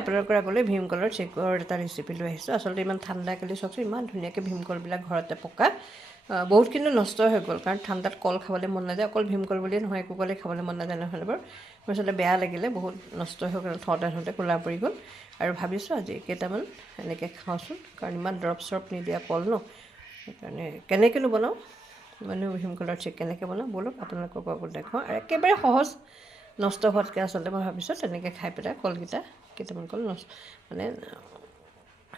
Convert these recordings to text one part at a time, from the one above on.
আপোনালোকৰ আগলৈ ভীমকলৰ চেকৰ এটা ৰেচিপি লৈ আহিছোঁ। আচলতে ইমান ঠাণ্ডা কালি চাওকচোন, ইমান ধুনীয়াকৈ ভীমকলবিলাক ঘৰতে পকা। বহুতখিনি নষ্ট হৈ গ'ল, কাৰণ ঠাণ্ডাত কল খাবলৈ মন নাযায়। অকল ভীমকল বুলিয়ে নহয়, একো কলেই খাবলৈ মন নাযায় নহয় বাৰু। মোৰ আচলতে বেয়া লাগিলে, বহুত নষ্ট হৈ গ'ল, থওঁতে ক'লা পৰি গ'ল। আৰু ভাবিছোঁ আজি কেইটামান এনেকৈ খাওঁচোন, কাৰণ ইমান দৰৱ চৰৱ নিদিয়া কল ন। সেইকাৰণে কেনেকৈনো বনাওঁ, মানে ভীমকলৰ চেক কেনেকৈ বনাওঁ ব'লক আপোনালোকক আকৌ দেখাওঁ। আৰু একেবাৰে সহজ, নষ্ট হোৱাতকৈ আচলতে মই ভাবিছোঁ তেনেকৈ খাই পেলাই কলকেইটা কেইটামান কল মানে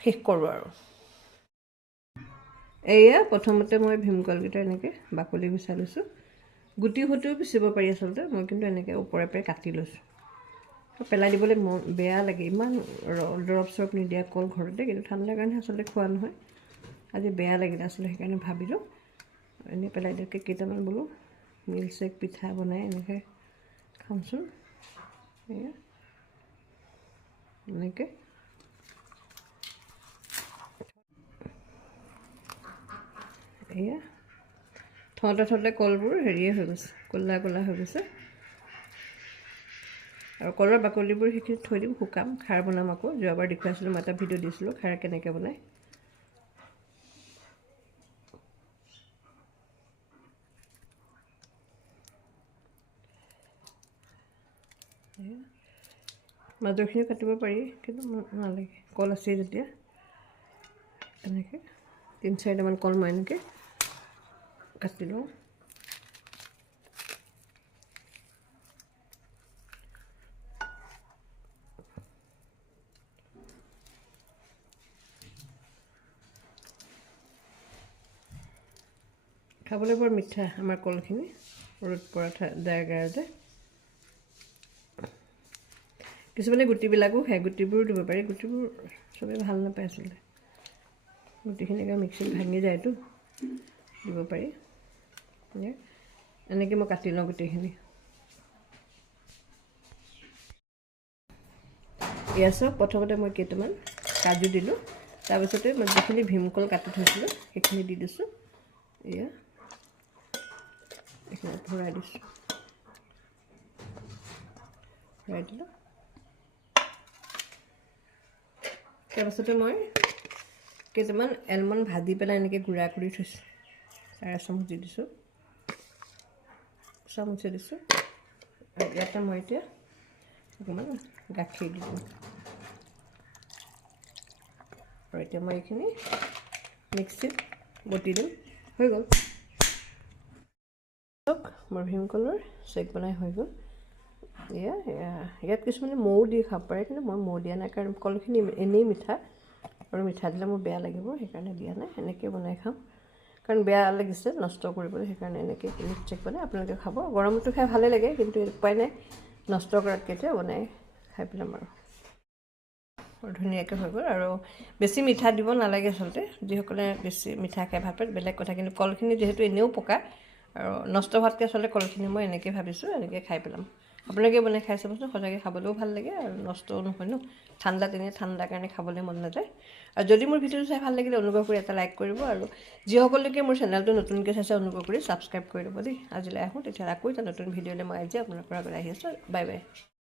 শেষ কৰোঁ আৰু। এয়া প্ৰথমতে মই ভীমকলকেইটা এনেকৈ বাকলি গুচাই লৈছোঁ। গুটি সৈতেও পিচিব পাৰি আচলতে, মই কিন্তু এনেকৈ ওপৰে কাটি লৈছোঁ। পেলাই দিবলৈ বেয়া লাগে, ইমান দৰৱ চৰৱ নিদিয়া কল ঘৰতে, কিন্তু ঠাণ্ডাৰ কাৰণে আচলতে খোৱা নহয়। আজি বেয়া লাগিলে আচলতে, সেইকাৰণে ভাবিলোঁ এনেই পেলাই দিয়াতকৈ কেইটামান বোলো মিল্ক শ্বেক পিঠা বনাই এনেকৈ খামচোন। এয়া এনেকৈ এয়া থওঁতে কলবোৰ হেৰিয়ে হৈ গৈছে, ক'লা হৈ গৈছে। আৰু কলৰ বাকলিবোৰ সেইখিনি থৈ দিম, শুকাম, খাৰ বনাম আকৌ। যোৱাবাৰ দেখুৱাইছিলোঁ, মই এটা ভিডিঅ' দিছিলোঁ খাৰ কেনেকৈ বনায়। মাজৰখিনিও কাটিব পাৰি, কিন্তু নালাগে, কল আছেই যেতিয়া। এনেকৈ 3-4টামান কল মই এনেকৈ কাটি লওঁ। খাবলৈ বৰ মিঠা আমাৰ কলখিনি, ৰ'দ পৰা জেগাৰ যে। কিছুমানে গুটিবিলাকো খায়, গুটিবোৰো দিব পাৰি। গুটিবোৰ চবেই ভাল নাপায় আচলতে, গুটিখিনি মিক্সিত ভাঙি যায়তো, দিব পাৰি। এনেকৈ মই কাটি লওঁ গোটেইখিনি। এয়া চাওক, প্ৰথমতে মই কেইটামান কাজু দিলোঁ, তাৰপিছতে মই যিখিনি ভীমকল কাটি থৈছিলোঁ সেইখিনি দি দিছোঁ। এয়া এইখিনি ভৰাই দিছোঁ, ভৰাই দিলোঁ। তাৰপাছতে মই কেইটামান এলমণ্ড ভাজি পেলাই এনেকৈ গুড়া কৰি থৈছোঁ, 4 চামুচ দি দিছোঁ, চামুচে দিছোঁ। আৰু ইয়াতে মই এতিয়া অকণমান গাখীৰ দি দিওঁ। আৰু এতিয়া মই এইখিনি মিক্সিত বটি দিম, হৈ গ'ল। মোৰ ভীমকলৰ চেক বনাই হৈ গ'ল। ইয়াত কিছুমানে মৌ দি খাব পাৰে, কিন্তু মই মৌ দিয়া নাই, কাৰণ কলখিনি এনেই মিঠা, আৰু মিঠা দিলে মোৰ বেয়া লাগিব, সেইকাৰণে দিয়া নাই। এনেকৈ বনাই খাম, কাৰণ বেয়া লাগিছে নষ্ট কৰিবলৈ, সেইকাৰণে এনেকৈ মিল্ক শ্বেক বনাই আপোনালোকে খাব। গৰমতো খাই ভালেই লাগে, কিন্তু উপায় নাই, নষ্ট কৰাতকৈ এতিয়া বনাই খাই পেলাম আৰু। ধুনীয়াকৈ হৈ গ'ল। আৰু বেছি মিঠা দিব নালাগে আচলতে, যিসকলে বেছি মিঠা খাই ভাল পায় বেলেগ কথা, কিন্তু কলখিনি যিহেতু এনেও পকা, আৰু নষ্ট হোৱাতকৈ আচলতে কলখিনি মই এনেকৈ ভাবিছোঁ এনেকৈ খাই পেলাম। আপোনালোকে বনাই খাই চাবচোন, সঁচাকৈ খাবলৈও ভাল লাগে আৰু নষ্টও নহয় ন। ঠাণ্ডাৰ কাৰণে খাবলৈ মন নাযায়। আৰু যদি মোৰ ভিডিঅ'টো চাই ভাল লাগিলে অনুগ্ৰহ কৰি এটা লাইক কৰিব, আৰু যিসকলকে মোৰ চেনেলটো নতুনকৈ চাইছে অনুগ্ৰহ কৰি ছাবস্ক্ৰাইব কৰি দিব দেই। আজিলৈ আহোঁ, তেতিয়া আকৌ এটা নতুন ভিডিঅ'লৈ মই আজি আপোনালোকৰ আগত আহি আছোঁ। Bye bye.